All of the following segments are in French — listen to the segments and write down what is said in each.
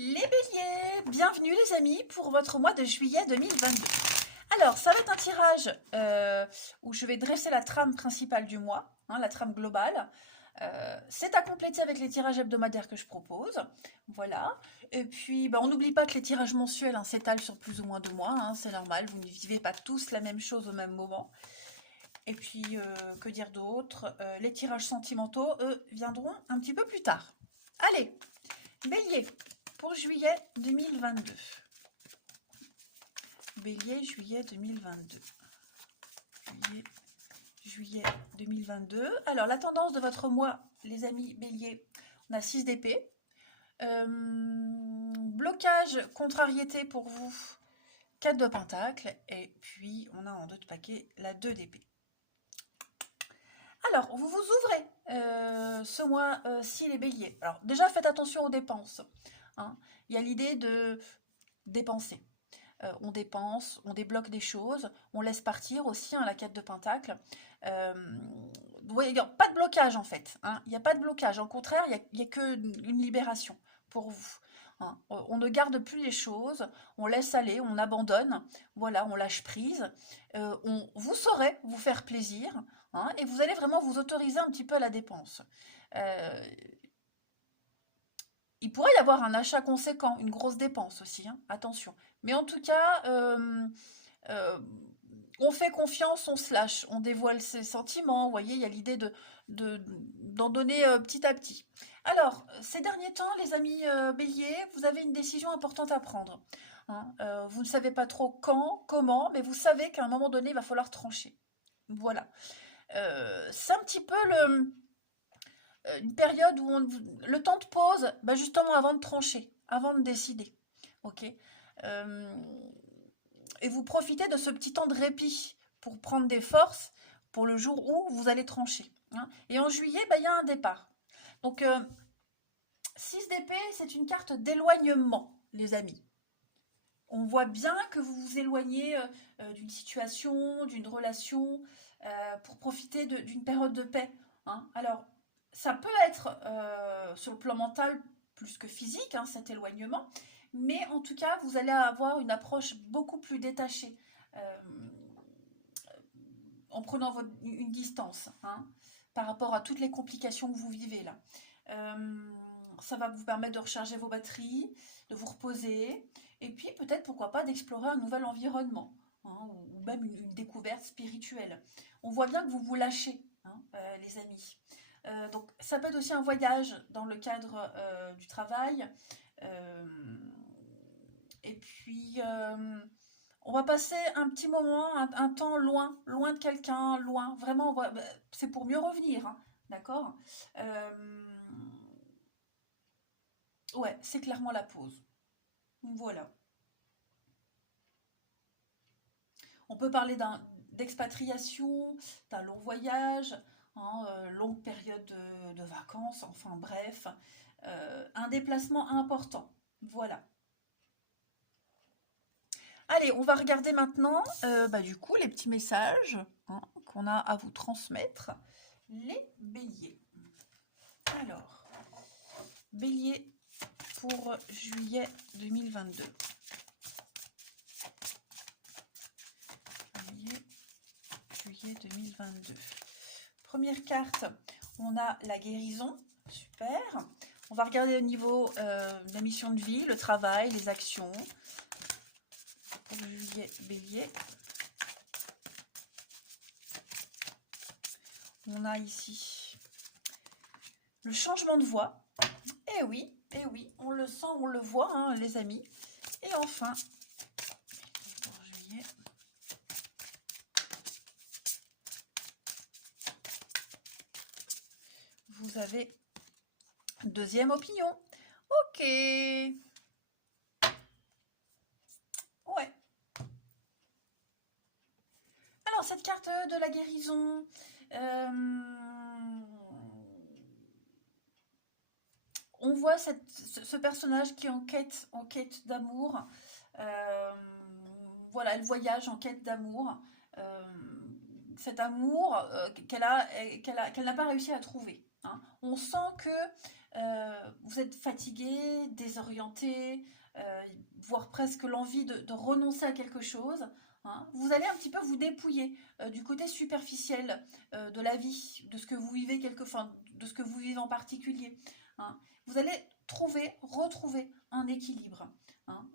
Les béliers, bienvenue les amis pour votre mois de juillet 2022. Alors, ça va être un tirage où je vais dresser la trame principale du mois, hein, la trame globale. C'est à compléter avec les tirages hebdomadaires que je propose. Voilà. Et puis, on n'oublie pas que les tirages mensuels s'étalent sur plus ou moins 2 mois. C'est normal, vous ne vivez pas tous la même chose au même moment. Et puis, que dire d'autre? Les tirages sentimentaux, eux, viendront un petit peu plus tard. Allez, bélier, pour juillet 2022. Bélier, juillet 2022. Juillet 2022. Alors, la tendance de votre mois, les amis bélier, on a 6 d'épée. Blocage, contrariété pour vous, 4 de pentacle. Et puis, on a en 2 de paquet la 2 d'épée. Alors, vous vous ouvrez ce mois-ci, les béliers. Alors, déjà, faites attention aux dépenses. Il y a l'idée de dépenser. On dépense, on débloque des choses, on laisse partir aussi, la 4 de pentacle. Il n'y a pas de blocage en fait. Il n'y a pas de blocage. Au contraire, il n'y a qu'une libération pour vous. On ne garde plus les choses, on laisse aller, on abandonne, voilà, on lâche prise. Vous saurez vous faire plaisir et vous allez vraiment vous autoriser un petit peu à la dépense. Il pourrait y avoir un achat conséquent, une grosse dépense aussi, attention. Mais en tout cas, on fait confiance, on se lâche, on dévoile ses sentiments. Vous voyez, il y a l'idée d'en donner petit à petit. Alors, ces derniers temps, les amis béliers, vous avez une décision importante à prendre. Vous ne savez pas trop quand, comment, mais vous savez qu'à un moment donné, il va falloir trancher. Voilà. C'est un petit peu une période où le temps de pause, justement avant de trancher, avant de décider. Ok. Et vous profitez de ce petit temps de répit pour prendre des forces pour le jour où vous allez trancher. Et en juillet, il y a un départ. Donc, 6 d'épée, c'est une carte d'éloignement, les amis. On voit bien que vous vous éloignez d'une situation, d'une relation, pour profiter d'une période de paix. Alors, ça peut être sur le plan mental plus que physique, cet éloignement, mais en tout cas, vous allez avoir une approche beaucoup plus détachée en prenant une distance par rapport à toutes les complications que vous vivez là. Ça va vous permettre de recharger vos batteries, de vous reposer, et puis peut-être, pourquoi pas, d'explorer un nouvel environnement, ou même une découverte spirituelle. On voit bien que vous vous lâchez, les amis. Donc ça peut être aussi un voyage dans le cadre du travail. Et puis, on va passer un petit moment, un temps loin de quelqu'un, loin. Vraiment, c'est pour mieux revenir, d'accord. Ouais, c'est clairement la pause. Voilà. On peut parler d'expatriation, d'un long voyage, longue période de vacances, enfin bref, un déplacement important. Voilà. Allez, on va regarder maintenant, du coup, les petits messages qu'on a à vous transmettre. Les béliers. Alors, bélier pour juillet 2022. Juillet 2022. Première carte, on a la guérison. Super. On va regarder au niveau de la mission de vie, le travail, les actions. Pour juillet bélier. On a ici le changement de voix. Eh oui, on le sent, on le voit, les amis. Et enfin, pour juillet, vous avez deuxième opinion. Ok. Ouais. Alors, cette carte de la guérison, on voit ce personnage qui est en quête d'amour. Voilà, elle voyage en quête d'amour. Cet amour qu'elle n'a pas réussi à trouver. On sent que vous êtes fatigué, désorienté, voire presque l'envie de renoncer à quelque chose. Hein. Vous allez un petit peu vous dépouiller du côté superficiel de la vie, de ce que vous vivez enfin, de ce que vous vivez en particulier. Hein. Vous allez retrouver un équilibre. Hein.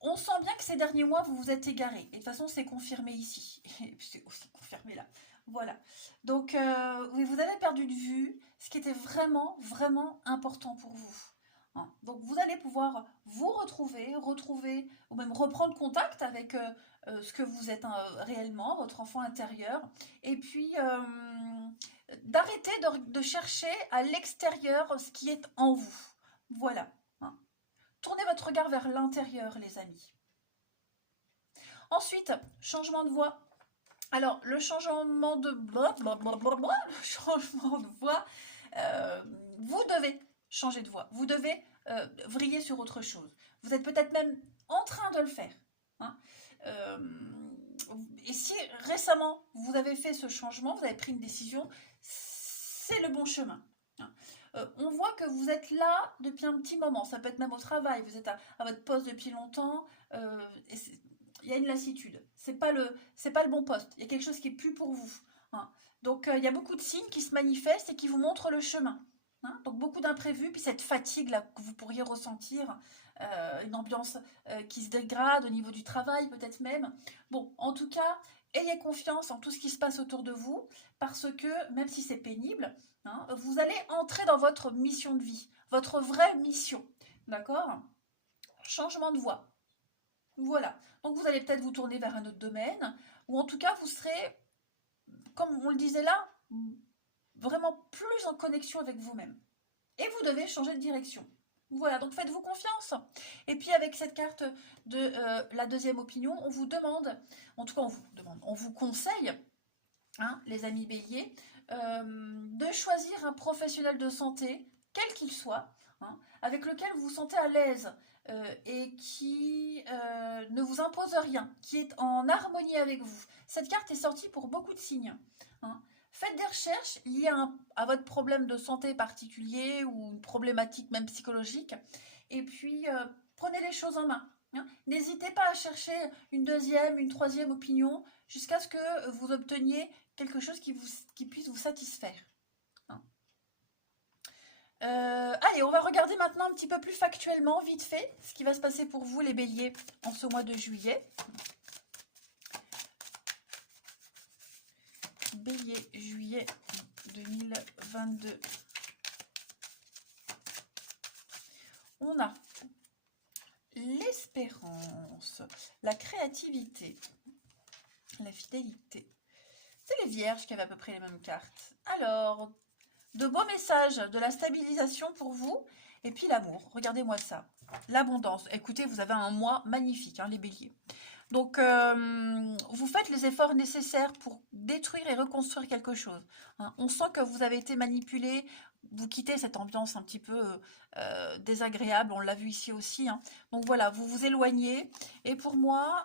On sent bien que ces derniers mois, vous vous êtes égaré. Et de toute façon, c'est confirmé ici. Et c'est aussi confirmé là. Voilà. Donc, oui, vous avez perdu de vue ce qui était vraiment, vraiment important pour vous. Hein. Donc, vous allez pouvoir vous retrouver, ou même reprendre contact avec ce que vous êtes réellement, votre enfant intérieur. Et puis, d'arrêter de chercher à l'extérieur ce qui est en vous. Voilà. Hein. Tournez votre regard vers l'intérieur, les amis. Ensuite, changement de voix. Alors, le changement de voix, vous devez changer de voix. Vous devez vriller sur autre chose. Vous êtes peut-être même en train de le faire. Hein. Et si récemment vous avez fait ce changement, vous avez pris une décision, c'est le bon chemin. Hein. On voit que vous êtes là depuis un petit moment. Ça peut être même au travail. Vous êtes à votre poste depuis longtemps. Il y a une lassitude. C'est pas le bon poste. Il y a quelque chose qui est plus pour vous. Hein. Donc il y a beaucoup de signes qui se manifestent et qui vous montrent le chemin. Hein. Donc beaucoup d'imprévus, puis cette fatigue là que vous pourriez ressentir, une ambiance qui se dégrade au niveau du travail peut-être même. Bon, en tout cas, ayez confiance en tout ce qui se passe autour de vous, parce que même si c'est pénible, hein, vous allez entrer dans votre mission de vie, votre vraie mission. D'accord? Changement de voie. Voilà. Donc vous allez peut-être vous tourner vers un autre domaine, ou en tout cas vous serez, comme on le disait là, vraiment plus en connexion avec vous-même. Et vous devez changer de direction. Voilà, donc faites-vous confiance. Et puis avec cette carte de la deuxième opinion, on vous demande, en tout cas on vous conseille, hein, les amis béliers, de choisir un professionnel de santé, quel qu'il soit, hein, avec lequel vous vous sentez à l'aise et qui ne vous impose rien, qui est en harmonie avec vous. Cette carte est sortie pour beaucoup de signes. Hein. Faites des recherches liées à votre problème de santé particulier ou une problématique même psychologique. Et puis, prenez les choses en main. Hein. N'hésitez pas à chercher une deuxième, une troisième opinion jusqu'à ce que vous obteniez quelque chose qui puisse vous satisfaire. Hein. Allez, on va regarder maintenant un petit peu plus factuellement, vite fait, ce qui va se passer pour vous, les béliers, en ce mois de juillet. Bélier, juillet 2022. On a l'espérance, la créativité, la fidélité. C'est les vierges qui avaient à peu près les mêmes cartes. Alors, de beaux messages, de la stabilisation pour vous, et puis l'amour. Regardez-moi ça. L'abondance. Écoutez, vous avez un mois magnifique, hein, les béliers. Donc, vous faites les efforts nécessaires pour détruire et reconstruire quelque chose. Hein. On sent que vous avez été manipulé, vous quittez cette ambiance un petit peu désagréable, on l'a vu ici aussi. Hein. Donc voilà, vous vous éloignez. Et pour moi,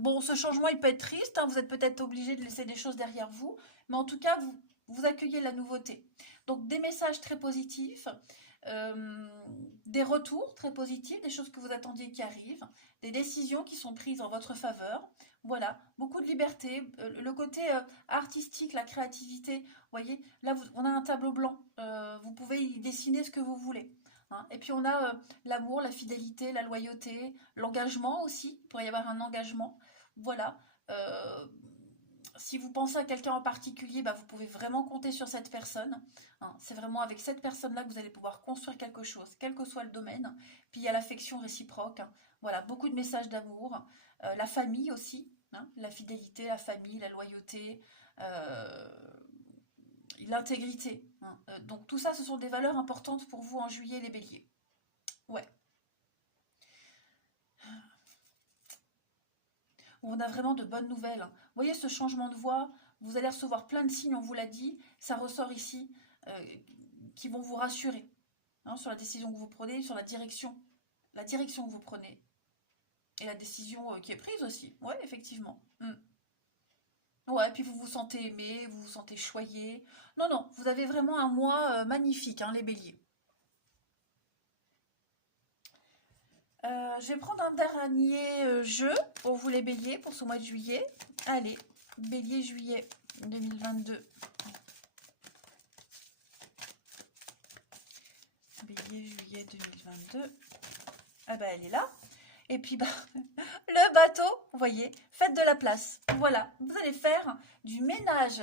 bon, ce changement, il peut être triste, hein, vous êtes peut-être obligé de laisser des choses derrière vous, mais en tout cas, vous accueillez la nouveauté. Donc des messages très positifs, des retours très positifs, des choses que vous attendiez qui arrivent, des décisions qui sont prises en votre faveur. Voilà, beaucoup de liberté, le côté artistique, la créativité. Vous voyez, là, on a un tableau blanc, vous pouvez y dessiner ce que vous voulez. Hein. Et puis on a l'amour, la fidélité, la loyauté, l'engagement aussi, il pourrait y avoir un engagement. Voilà. Si vous pensez à quelqu'un en particulier, bah, vous pouvez vraiment compter sur cette personne. Hein. C'est vraiment avec cette personne-là que vous allez pouvoir construire quelque chose, quel que soit le domaine. Puis il y a l'affection réciproque. Hein. Voilà, beaucoup de messages d'amour. La famille aussi, hein, la fidélité, la famille, la loyauté, l'intégrité. Hein. Donc tout ça, ce sont des valeurs importantes pour vous en juillet, les béliers. Ouais. On a vraiment de bonnes nouvelles. Vous voyez ce changement de voix, vous allez recevoir plein de signes, on vous l'a dit, ça ressort ici, qui vont vous rassurer, hein, sur la décision que vous prenez, sur la direction que vous prenez, et la décision qui est prise aussi. Oui, effectivement. Ouais, puis vous vous sentez aimé, vous vous sentez choyé. Non, non, vous avez vraiment un mois magnifique, hein, les béliers. Je vais prendre un dernier jeu pour vous les béliers, pour ce mois de juillet. Allez, bélier juillet 2022. Bélier juillet 2022. Ah bah elle est là. Et puis bah le bateau, vous voyez, faites de la place. Voilà, vous allez faire du ménage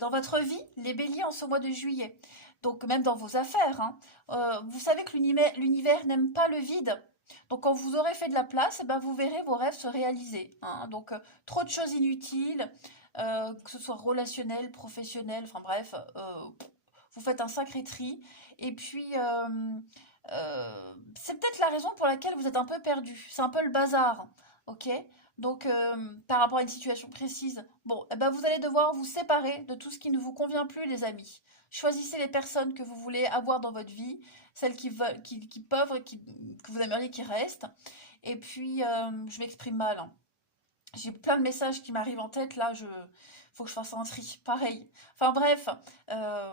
dans votre vie, les béliers, en ce mois de juillet. Donc même dans vos affaires, hein. Vous savez que l'univers n'aime pas le vide. Donc quand vous aurez fait de la place, eh ben, vous verrez vos rêves se réaliser, hein. Donc trop de choses inutiles, que ce soit relationnel, professionnel, enfin bref, vous faites un sacré tri. Et puis, c'est peut-être la raison pour laquelle vous êtes un peu perdu. C'est un peu le bazar, ok? Donc, par rapport à une situation précise, bon, eh ben, vous allez devoir vous séparer de tout ce qui ne vous convient plus, les amis. Choisissez les personnes que vous voulez avoir dans votre vie, celles qui veulent, qui peuvent, que vous aimeriez qu'ils restent. Et puis, je m'exprime mal, hein. J'ai plein de messages qui m'arrivent en tête, là, faut que je fasse un tri, pareil. Enfin bref, euh,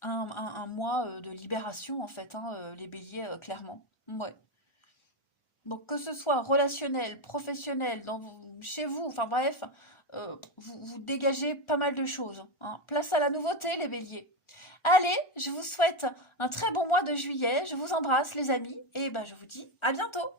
un mois de libération, en fait, hein, les béliers, clairement. Ouais. Donc que ce soit relationnel, professionnel, chez vous, enfin bref, vous dégagez pas mal de choses, hein. Place à la nouveauté, les béliers. Allez, je vous souhaite un très bon mois de juillet, je vous embrasse les amis, et ben je vous dis à bientôt.